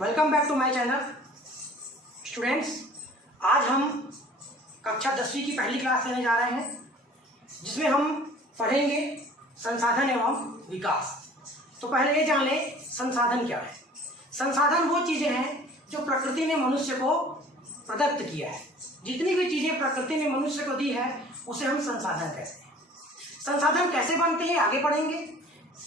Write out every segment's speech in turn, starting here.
Welcome back to my channel students. आज हम कक्षा 10वीं की पहली क्लास लेने जा रहे हैं, जिसमें हम पढ़ेंगे संसाधन एवं विकास। तो पहले ये जान लें संसाधन क्या है। संसाधन वो चीज़ें हैं जो प्रकृति ने मनुष्य को प्रदत्त किया है। जितनी भी चीज़ें प्रकृति ने मनुष्य को दी है उसे हम संसाधन कहते हैं। संसाधन कैसे बनते हैं आगे पढ़ेंगे।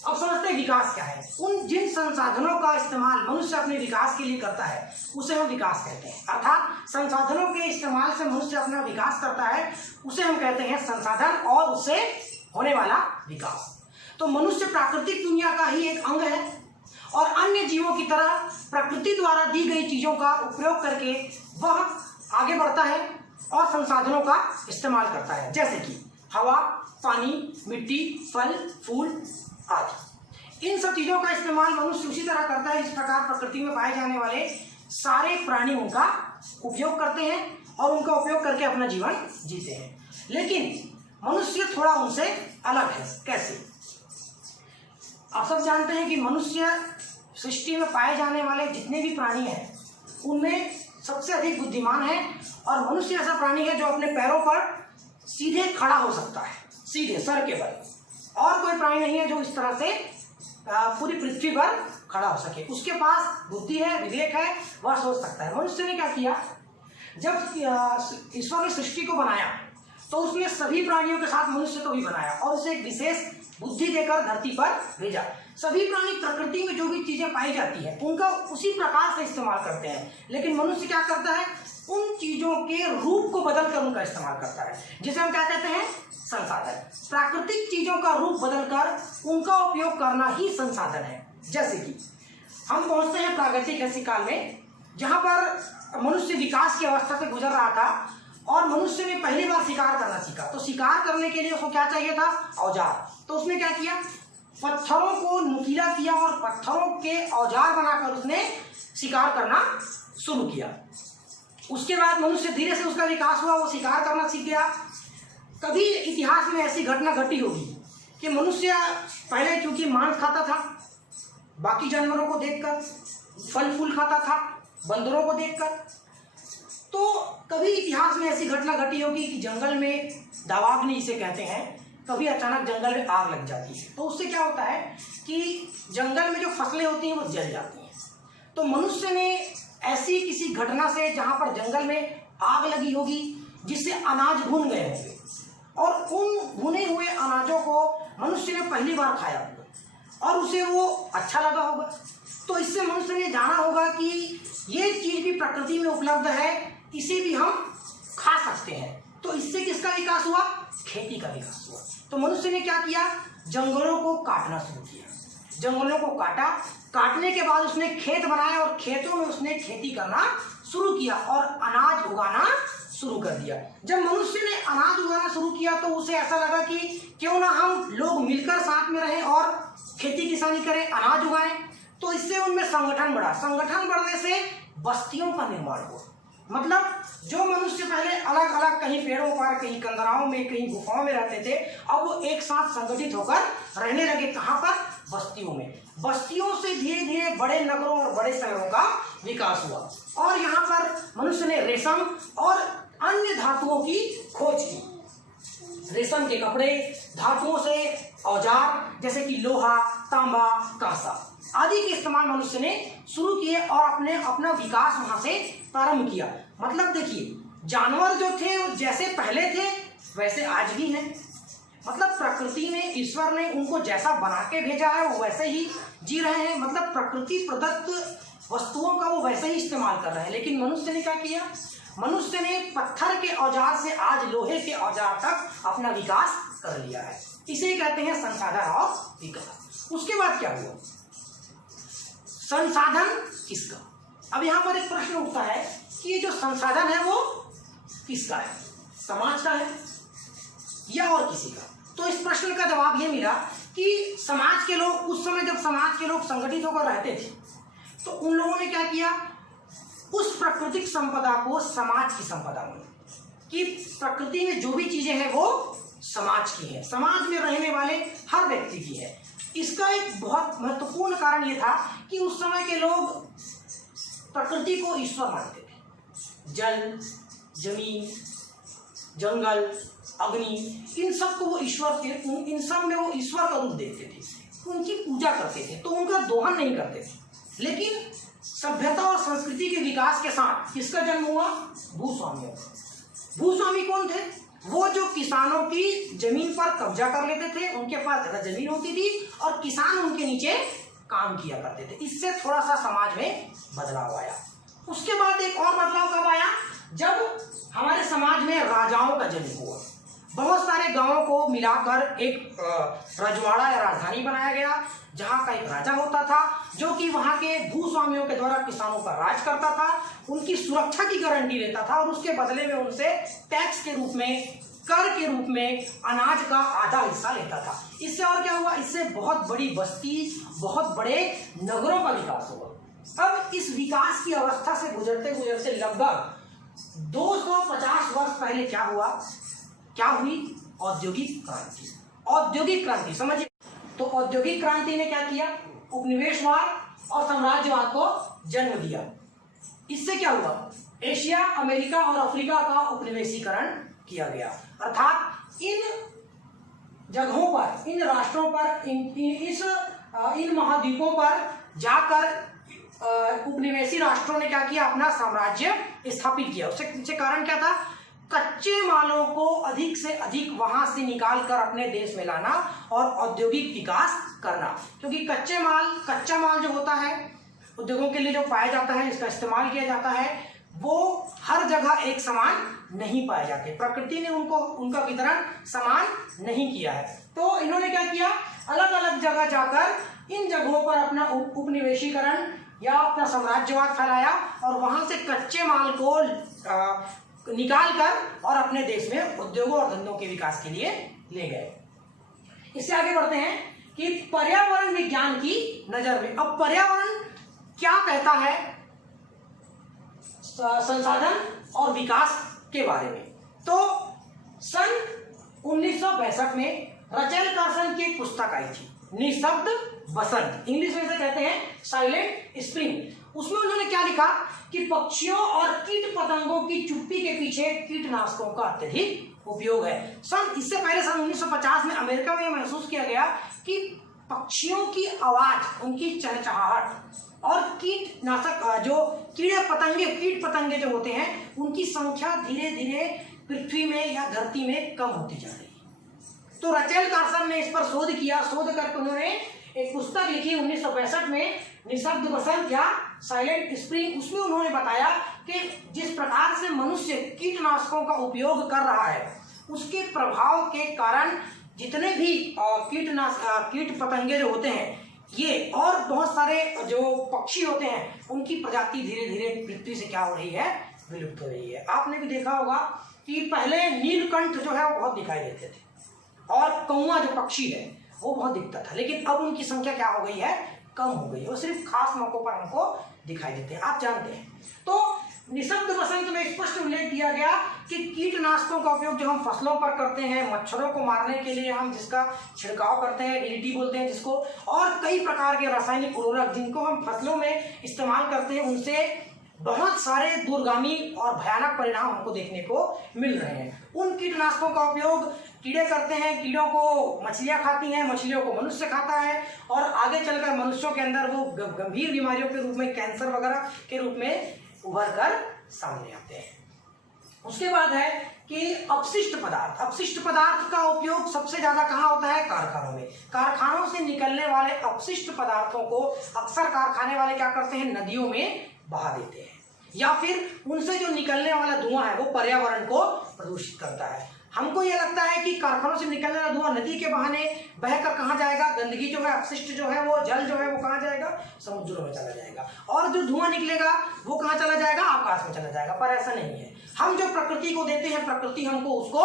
अब समझते हैं विकास क्या है। उन जिन संसाधनों का इस्तेमाल मनुष्य अपने विकास के लिए करता है उसे हम विकास कहते हैं। अर्थात संसाधनों के इस्तेमाल से मनुष्य अपना विकास करता है उसे हम कहते हैं संसाधन, और उससे होने वाला विकास। तो मनुष्य प्राकृतिक दुनिया का ही एक अंग है और अन्य जीवों की तरह प्रकृति द्वारा दी गई चीज़ों का उपयोग करके वह आगे बढ़ता है और संसाधनों का इस्तेमाल करता है, जैसे कि हवा, पानी, मिट्टी, फल, फूल आदि। इन सब चीज़ों का इस्तेमाल मनुष्य उसी तरह करता है जिस प्रकार प्रकृति में पाए जाने वाले सारे प्राणी उनका उपयोग करते हैं और उनका उपयोग करके अपना जीवन जीते हैं। लेकिन मनुष्य थोड़ा उनसे अलग है। कैसे? आप सब जानते हैं कि मनुष्य सृष्टि में पाए जाने वाले जितने भी प्राणी हैं उनमें सबसे अधिक बुद्धिमान है, और मनुष्य ऐसा प्राणी है जो अपने पैरों पर सीधे खड़ा हो सकता है, सीधे सर के बल। और कोई प्राणी नहीं है जो इस तरह से पूरी पृथ्वी पर खड़ा हो सके। उसके पास बुद्धि है, विवेक है, वह सोच सकता है। मनुष्य ने क्या किया, जब ईश्वर ने सृष्टि को बनाया तो उसने सभी प्राणियों के साथ मनुष्य को भी बनाया और उसे एक विशेष बुद्धि देकर धरती पर भेजा। सभी प्राणी प्रकृति में जो भी चीजें पाई जाती है उनका उसी प्रकार से इस्तेमाल करते हैं, लेकिन मनुष्य क्या करता है, उन चीजों के रूप को बदलकर उनका इस्तेमाल करता है, जिसे हम क्या कहते हैं, संसाधन। प्राकृतिक चीजों का रूप बदलकर उनका उपयोग करना ही संसाधन है। जैसे कि हम पहुंचते हैं प्रागैतिक ऐसी काल में, जहां पर मनुष्य विकास की अवस्था से गुजर रहा था और मनुष्य ने पहली बार शिकार करना सीखा। तो शिकार करने के लिए उसको क्या चाहिए था, औजार। तो उसने क्या किया, पत्थरों को नुकीला किया और पत्थरों के औजार बनाकर उसने शिकार करना शुरू किया। उसके बाद मनुष्य धीरे से उसका विकास हुआ, वो शिकार करना सीख गया। कभी इतिहास में ऐसी घटना घटी होगी कि मनुष्य पहले चूंकि मांस खाता था, बाकी जानवरों को देखकर, फल फूल खाता था बंदरों को देखकर, तो कभी इतिहास में ऐसी घटना घटी होगी कि जंगल में दावाग्नि इसे कहते हैं, कभी अचानक जंगल में आग लग जाती है। तो उससे क्या होता है कि जंगल में जो फसलें होती हैं वो जल जाती हैं। तो मनुष्य ने ऐसी किसी घटना से, जहाँ पर जंगल में आग लगी होगी जिससे अनाज भून गए होंगे, और उन भुने हुए अनाजों को मनुष्य ने पहली बार खाया होगा और उसे वो अच्छा लगा होगा। तो इससे मनुष्य ने जाना होगा कि ये चीज़ भी प्रकृति में उपलब्ध है, इसे भी हम खा सकते हैं। तो इससे किसका विकास हुआ, खेती का विकास हुआ। तो मनुष्य ने क्या किया, जंगलों को काटना शुरू किया। जंगलों को काटा, काटने के बाद उसने खेत बनाए और खेतों में उसने खेती करना शुरू किया और अनाज उगाना शुरू कर दिया। जब मनुष्य ने अनाज उगाना शुरू किया तो उसे ऐसा लगा कि क्यों ना हम लोग मिलकर साथ में रहें और खेती किसानी करें, अनाज उगाएं। तो इससे उनमें संगठन बढ़ा। संगठन बढ़ने से बस्तियों का निर्माण हुआ। मतलब जो मनुष्य पहले अलग अलग कहीं पेड़ों पर, कहीं कंदराओं में, कहीं गुफाओं में रहते थे, अब वो एक साथ संगठित होकर रहने लगे। कहाँ पर, बस्तियों में। बस्तियों से धीरे धीरे बड़े नगरों और बड़े शहरों का विकास हुआ और यहाँ पर मनुष्य ने रेशम और अन्य धातुओं की खोज की। रेशम के कपड़े, धातुओं से औजार जैसे कि लोहा, तांबा, कांसा आदि के इस्तेमाल मनुष्य ने शुरू किए और अपना विकास वहां से प्रारंभ किया। मतलब देखिए, जानवर जो थे वो जैसे पहले थे वैसे आज भी हैं। मतलब प्रकृति में ईश्वर ने उनको जैसा बना के भेजा है वो वैसे ही जी रहे हैं। मतलब प्रकृति प्रदत्त वस्तुओं का वो वैसे ही इस्तेमाल कर रहे हैं। लेकिन मनुष्य ने क्या किया, मनुष्य ने पत्थर के औजार से आज लोहे के औजार तक अपना विकास कर लिया है। इसे कहते हैं संसाधन और विकास। उसके बाद क्या हुआ, संसाधन किसका। अब यहाँ पर एक प्रश्न उठता है कि ये जो संसाधन है वो किसका है, समाज का है या और किसी का। तो इस प्रश्न का जवाब ये मिला कि समाज के लोग, उस समय जब समाज के लोग संगठित होकर रहते थे तो उन लोगों ने क्या किया, उस प्राकृतिक संपदा को समाज की संपदा माना कि प्रकृति में जो भी चीजें हैं वो समाज की है, समाज में रहने वाले हर व्यक्ति की है। इसका एक बहुत महत्वपूर्ण कारण ये था कि उस समय के लोग प्रकृति को ईश्वर मानते थे। जल, जमीन, जंगल, अग्नि, इन सब को वो ईश्वर के, इन सब में वो ईश्वर का रूप देखते थे, उनकी पूजा करते थे, तो उनका दोहन नहीं करते थे। लेकिन सभ्यता और संस्कृति के विकास के साथ किसका जन्म हुआ? भूस्वामियों का। भूस्वामी कौन थे? वो जो किसानों की जमीन पर कब्जा कर लेते थे, उनके पास ज्यादा जमीन होती थी और किसान उनके नीचे काम किया करते थे। इससे थोड़ा सा समाज में बदलाव आया। उसके बाद एक और बदलाव कब आया? जब हमारे समाज में राजाओं का जन्म हुआ। बहुत सारे गांवों को मिलाकर एक रजवाड़ा या राजधानी बनाया गया, जहां का एक राजा होता था जो कि वहां के भूस्वामियों के द्वारा किसानों पर राज करता था, उनकी सुरक्षा की गारंटी लेता था और उसके बदले में उनसे टैक्स के रूप में, कर के रूप में अनाज का आधा हिस्सा लेता था। इससे और क्या हुआ? इससे बहुत बड़ी बस्ती, बहुत बड़े नगरों का विकास हुआ। अब इस विकास की अवस्था से गुजरते गुजरते लगभग 250 वर्ष पहले क्या हुआ? क्या हुई? औद्योगिक क्रांति। औद्योगिक क्रांति समझिए। तो औद्योगिक क्रांति ने क्या किया? उपनिवेशवाद और साम्राज्यवाद को जन्म दिया। इससे क्या हुआ? एशिया, अमेरिका और अफ्रीका का उपनिवेशीकरण किया गया। अर्थात इन जगहों पर, इन राष्ट्रों पर, इन महाद्वीपों पर जाकर उपनिवेशी राष्ट्रों ने क्या किया? अपना साम्राज्य स्थापित किया। उससे पीछे कारण क्या था? कच्चे मालों को अधिक से अधिक वहां से निकाल कर अपने देश में लाना और औद्योगिक विकास करना। क्योंकि कच्चा माल जो होता है उद्योगों के लिए जो पाया जाता है, इसका इस्तेमाल किया जाता है, वो हर जगह एक समान नहीं पाए जाते। प्रकृति ने उनका वितरण समान नहीं किया है। तो इन्होंने क्या किया? अलग अलग जगह जाकर इन जगहों पर अपना उपनिवेशीकरण या अपना साम्राज्यवाद फैलाया और वहां से कच्चे माल को निकाल कर और अपने देश में उद्योगों और धंधों के विकास के लिए ले गए। इससे आगे बढ़ते हैं कि पर्यावरण विज्ञान की नजर में। अब पर्यावरण क्या कहता है संसाधन और विकास के बारे में? तो सन 1962 में रचेल कार्सन की एक पुस्तक आई थी, निशब्द बसंत, इंग्लिश में से कहते हैं साइलेंट स्प्रिंग। उसमें उन्होंने क्या लिखा कि पक्षियों और कीट पतंगों की चुप्पी के पीछे कीटनाशकों का अत्यधिक उपयोग है। इससे पहले सन 1950 में अमेरिका में यह महसूस किया गया कि पक्षियों की आवाज, उनकी चहचहाहट और कीटनाशक जो कीट पतंगे जो होते हैं, उनकी संख्या धीरे धीरे पृथ्वी में या धरती में कम होती जा रही है। तो रचेल कार्सन ने इस पर शोध किया। शोध करके उन्होंने एक पुस्तक लिखी 1965 में, निशब्द बसंत या साइलेंट स्प्रिंग। उसमें उन्होंने बताया कि जिस प्रकार से मनुष्य कीटनाशकों का उपयोग कर रहा है, उसके प्रभाव के कारण जितने भी कीट पतंगे जो होते हैं, ये और बहुत सारे जो पक्षी होते हैं, उनकी प्रजाति धीरे धीरे पृथ्वी से क्या हो रही है? विलुप्त हो रही है। आपने भी देखा होगा कि पहले नीलकंठ जो है वो बहुत दिखाई देते थे और कौवा जो पक्षी है वो बहुत दिखता था, लेकिन अब उनकी संख्या क्या हो गई है? कम हो गई है। वो सिर्फ खास मौकों पर हमको दिखाई देते हैं, आप जानते हैं। तो निशब्द बसंत में स्पष्ट उल्लेख किया गया कि कीटनाशकों का उपयोग जो हम फसलों पर करते हैं, मच्छरों को मारने के लिए हम जिसका छिड़काव करते हैं, डीडीटी बोलते हैं जिसको, और कई प्रकार के रासायनिक उर्वरक जिनको हम फसलों में इस्तेमाल करते हैं, उनसे बहुत सारे दूरगामी और भयानक परिणाम हमको देखने को मिल रहे हैं। उन कीटनाशकों का उपयोग कीड़े करते हैं, कीड़ों को मछलियां खाती हैं, मछलियों को मनुष्य खाता है और आगे चलकर मनुष्यों के अंदर वो गंभीर बीमारियों के रूप में, कैंसर वगैरह के रूप में उभर कर सामने आते हैं। उसके बाद है कि अपशिष्ट पदार्थ का उपयोग सबसे ज्यादा कहाँ होता है? कारखानों में। कारखानों से निकलने वाले अपशिष्ट पदार्थों को अक्सर कारखाने वाले क्या करते हैं? नदियों में बहा देते हैं, या फिर उनसे जो निकलने वाला धुआं है वो पर्यावरण को प्रदूषित करता है। हमको ये लगता है कि कारखानों से निकलने वाला धुआं नदी के बहाने बहकर कहाँ जाएगा? गंदगी जो है, अपशिष्ट जो है, वो जल जो है वो कहाँ जाएगा? समुद्रों में चला जाएगा। और जो धुआं निकलेगा वो कहाँ चला जाएगा? आकाश में चला जाएगा। पर ऐसा नहीं है। हम जो प्रकृति को देते हैं, प्रकृति हमको उसको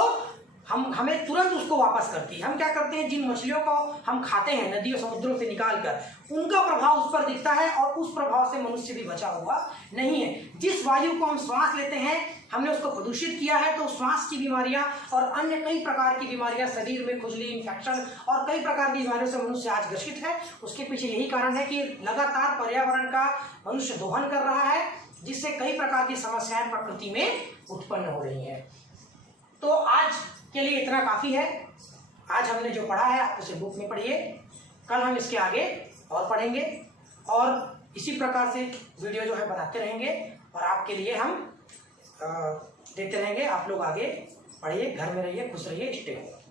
हमें तुरंत उसको वापस करती है। हम क्या करते हैं, जिन मछलियों को हम खाते हैं नदियों समुद्रों से निकाल कर, उनका प्रभाव उस पर दिखता है और उस प्रभाव से मनुष्य भी बचा हुआ नहीं है। जिस वायु को हम श्वास लेते हैं हमने उसको प्रदूषित किया है, तो श्वास की बीमारियां और अन्य कई प्रकार की बीमारियां, शरीर में खुजली, इन्फेक्शन और कई प्रकार की बीमारियों से मनुष्य आज ग्रसित है। उसके पीछे यही कारण है कि लगातार पर्यावरण का मनुष्य दोहन कर रहा है, जिससे कई प्रकार की समस्याएं प्रकृति में उत्पन्न हो रही हैं। तो आज के लिए इतना काफी है। आज हमने जो पढ़ा है आप उसे बुक में पढ़िए, कल हम इसके आगे और पढ़ेंगे और इसी प्रकार से वीडियो जो है बनाते रहेंगे और आपके लिए हम देते रहेंगे। आप लोग आगे पढ़िए, घर में रहिए, खुश रहिए, स्टे होगा।